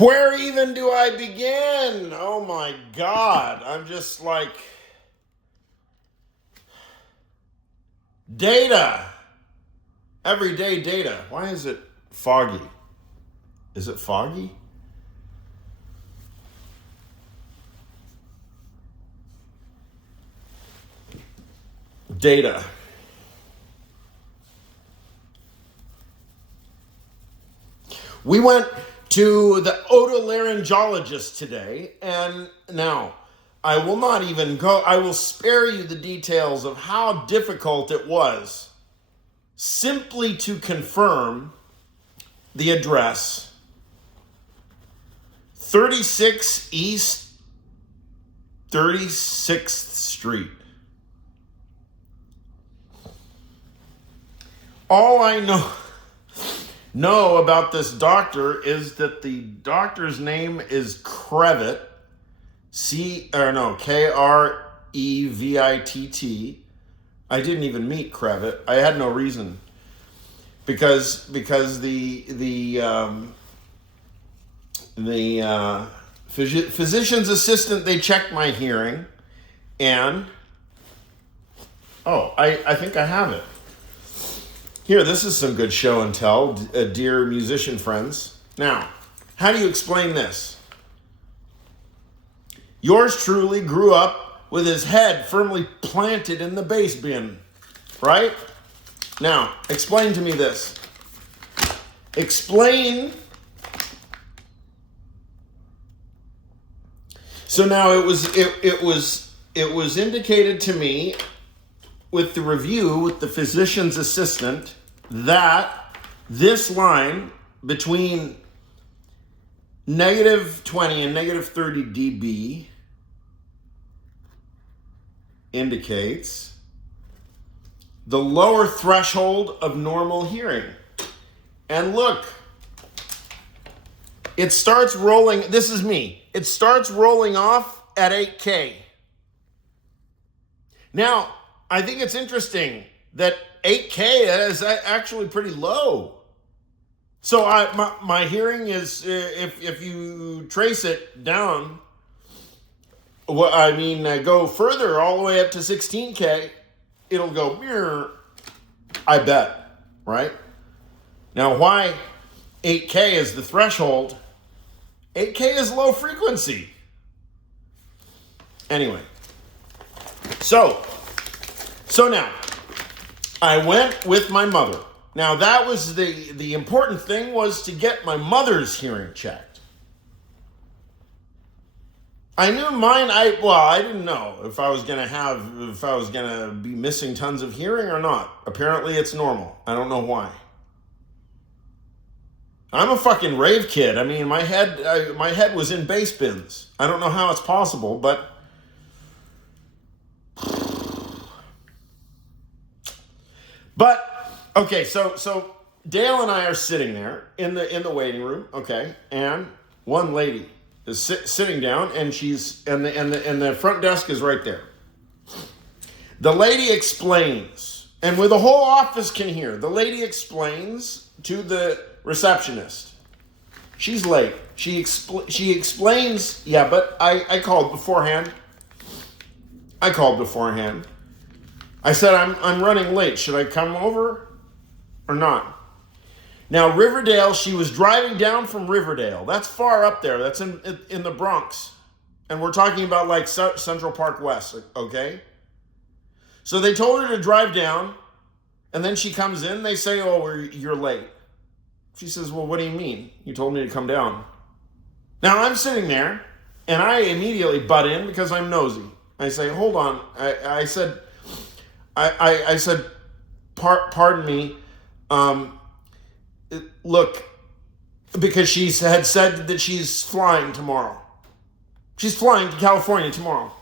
Where even do I begin? Oh my God. I'm just like, data. Everyday data. Why is it foggy? Is it foggy? Data. We went to the otolaryngologist today, and now I will not even go, I will spare you the details of how difficult it was simply to confirm the address 36 East 36th Street. All I know about this doctor is that the doctor's name is Krevitt, Krevitt. I didn't even meet Krevitt. I had no reason because the physician's assistant, they checked my hearing, and I think I have it. Here, this is some good show and tell, dear musician friends. Now, how do you explain this? Yours truly grew up with his head firmly planted in the bass bin, right? Now, explain to me this. Explain. So now it was indicated to me with the review with the physician's assistant that this line between -20 and -30 dB indicates the lower threshold of normal hearing. And look, it starts rolling, this is me, it starts rolling off at 8K. Now, I think it's interesting that 8K is actually pretty low. So my hearing is, if you trace it down, go further all the way up to 16K, it'll go, I bet, right? Now, why 8K is the threshold? 8K is low frequency. Anyway, so now, I went with my mother. Now, that was the important thing, was to get my mother's hearing checked. I knew mine, I didn't know if I was going to be missing tons of hearing or not. Apparently, it's normal. I don't know why. I'm a fucking rave kid. I mean, my head was in bass bins. I don't know how it's possible, but okay, so Dale and I are sitting there in the waiting room, okay, and one lady is sitting down, and the front desk is right there. The lady explains, and where the whole office can hear, the lady explains to the receptionist. She's late. She explains, yeah, but I called beforehand. I said, I'm running late. Should I come over or not? Now, Riverdale, she was driving down from Riverdale. That's far up there. That's in the Bronx. And we're talking about like Central Park West, okay? So they told her to drive down, and then she comes in. They say, you're late. She says, well, what do you mean? You told me to come down. Now, I'm sitting there, and I immediately butt in because I'm nosy. I say, hold on. I said, pardon me. Look, because she had said that she's flying tomorrow. She's flying to California tomorrow.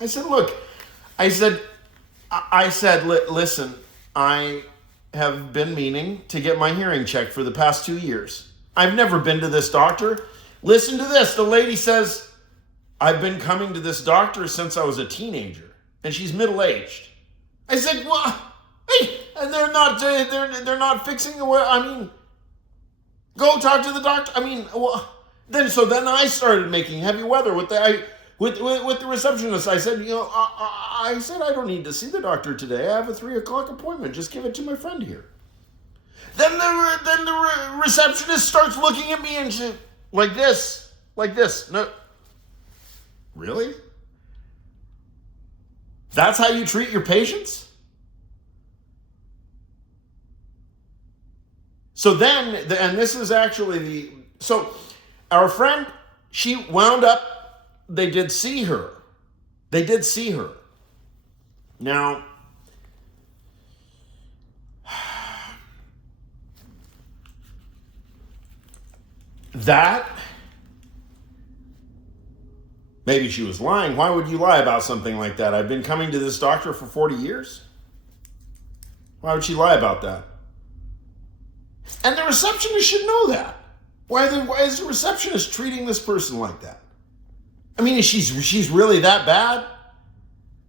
I said, look, listen, I have been meaning to get my hearing checked for the past 2 years. I've never been to this doctor. Listen to this. The lady says, I've been coming to this doctor since I was a teenager, and she's middle-aged. I said, well, hey, and they're not fixing the way, Go talk to the doctor. I mean, well, then I started making heavy weather with the receptionist. I said, I said I don't need to see the doctor today. I have a 3:00 appointment. Just give it to my friend here. Then the receptionist starts looking at me and she, like this. No, really? That's how you treat your patients? So then, and this is actually so our friend, she wound up, they did see her. Now, that, maybe she was lying. Why would you lie about something like that? I've been coming to this doctor for 40 years. Why would she lie about that? And the receptionist should know that. Why is the receptionist treating this person like that? I mean, she's really that bad?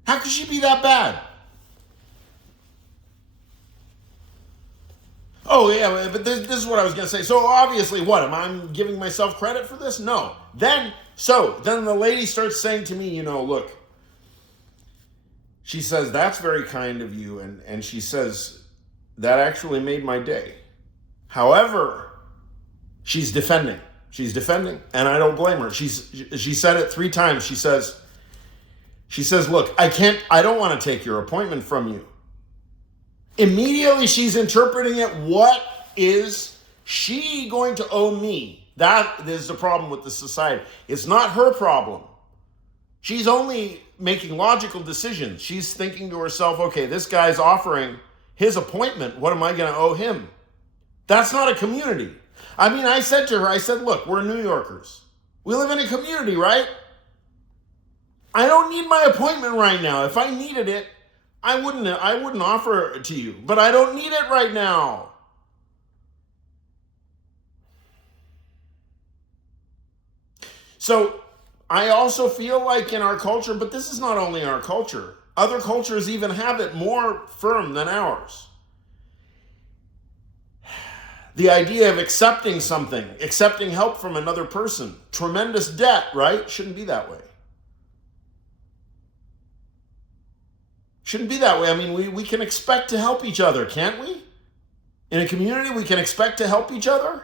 How could she be that bad? Oh, yeah, but this is what I was going to say. So obviously, what? Am I giving myself credit for this? No. Then the lady starts saying to me, look, she says, that's very kind of you. And she says, that actually made my day. However, she's defending, and I don't blame her. She said it 3 times. She says, look, I don't want to take your appointment from you. Immediately she's interpreting it. What is she going to owe me? That is the problem with the society. It's not her problem. She's only making logical decisions. She's thinking to herself, okay, this guy's offering his appointment. What am I going to owe him? That's not a community. I mean, I said to her, look, we're New Yorkers. We live in a community, right? I don't need my appointment right now. If I needed it, I wouldn't offer it to you, but I don't need it right now. So I also feel like in our culture, but this is not only our culture, other cultures even have it more firm than ours. The idea of accepting something, accepting help from another person, tremendous debt, right? Shouldn't be that way. Shouldn't be that way. I mean, we can expect to help each other, can't we? In a community, we can expect to help each other.